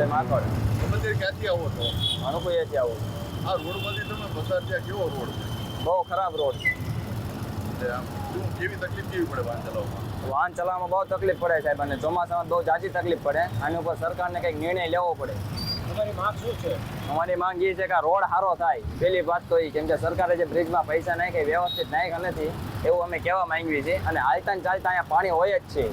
રમેશભાઈ માકોડ. તમે તે ક્યાંથી આવો છો? અનુકૂળેથી આવું. આ રોડમાંથી તમે પસાર થયા, કેવો રોડ છે? બહુ ખરાબ રોડ છે. એટલે આમ શું કેવી તકલીફ કેવી પડે વાહન ચલાવવામાં? વાહન ચલાવવામાં બહુ તકલીફ પડે સાહેબ, અને ચોમાસામાં બહુ જાજી તકલીફ પડે. આની ઉપર સરકારને કંઈક નિર્ણય લેવો પડે. તમારી માંગ શું છે? અમારી માંગ એ છે કે આ રોડ સારો થાય. પહેલી વાત તો એ, કેમ કે સરકારે જે બ્રિજમાં પૈસા નાખે વ્યવસ્થિત નાખ્યા નથી, એવું અમે કહેવા માંગીએ છીએ. અને હાલતા ને ચાલતા અહીંયા પાણી હોય જ છે.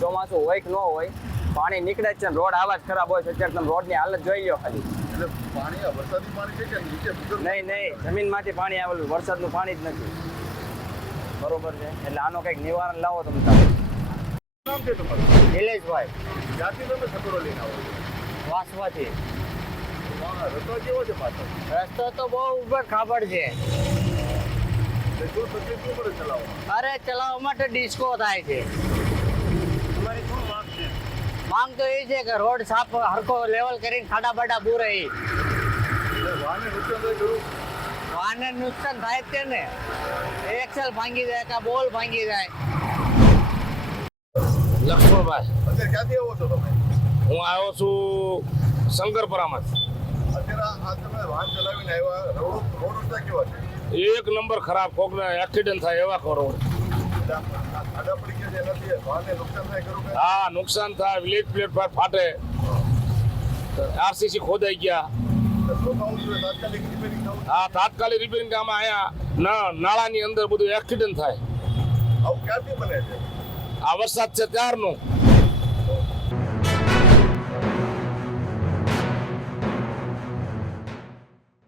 ચોમાસું હોય કે ન હોય, પાણી નીકળે જ છે. રોડ આવા જ ખરાબ હોય છે. અત્યારે તમે રોડની હાલત જોઈ લો ખાલી. એટલે પાણી આ વરસાદી પાણી છે કે નીચે ભૂગર્ભ? નહીં, જમીનમાંથી પાણી આવેલું, વરસાદનું પાણી જ નથી. બરોબર છે, એટલે આનો કંઈક નિવારણ લાવો તમે. નામ છે તમારું? નિલેશભાઈ ક્યાંથી તમે સફરો લઈને આવો છો? વાસવાથી. રસ્તો કેવો છે પાછળ? રસ્તો તો બહુ ઉપર ખાબડ છે. એટલે શું તકલીફ શું પડે ચલાવવામાં? અરે ચલાવવા માટે ડિસ્કો થાય છે. તમારી શું માંગ છે? માંગ તો એ છે કે રોડ સાફ હરખો લેવલ કરીને ખાડા બાડા પૂરે. એટલે વાહને નુકસાન થાય ખરું? વાહને નુકસાન થાય જ છે ને. એક્સેલ ભાંગી જાય કે બોલ ભાંગી જાય. લક્ષ્મણભાઈ, અત્યારે ક્યાંથી આવો છો તમે? હું આવ્યો છું શંકરપરામાંથી. અત્યારે આ તમે વાહન ચલાવીને આવ્યા, રોડ રસ્તા કેવા છે? એક નંબર ખરાબ, કોકને એક્સિડન્ટ થાય એવા કરો. એટલે આડા પડી ગયા છે એનાથી વાહનને નુકસાન થાય ખરું કે? હા, નુકસાન થાય, લીડ પ્લેટફોર્મ ફાટે, આરસીસી ખોદાઈ ગયા. શું થવું જોઈએ? તાત્કાલિક રિપેરિંગ થવું જોઈએ. હા, તાત્કાલિક રિપેરિંગ કામ અહીંયા નાળાની અંદર બધું એક્સિડન્ટ થાય. આવું ક્યારથી બને છે? આ વરસાદ છે ત્યારનું.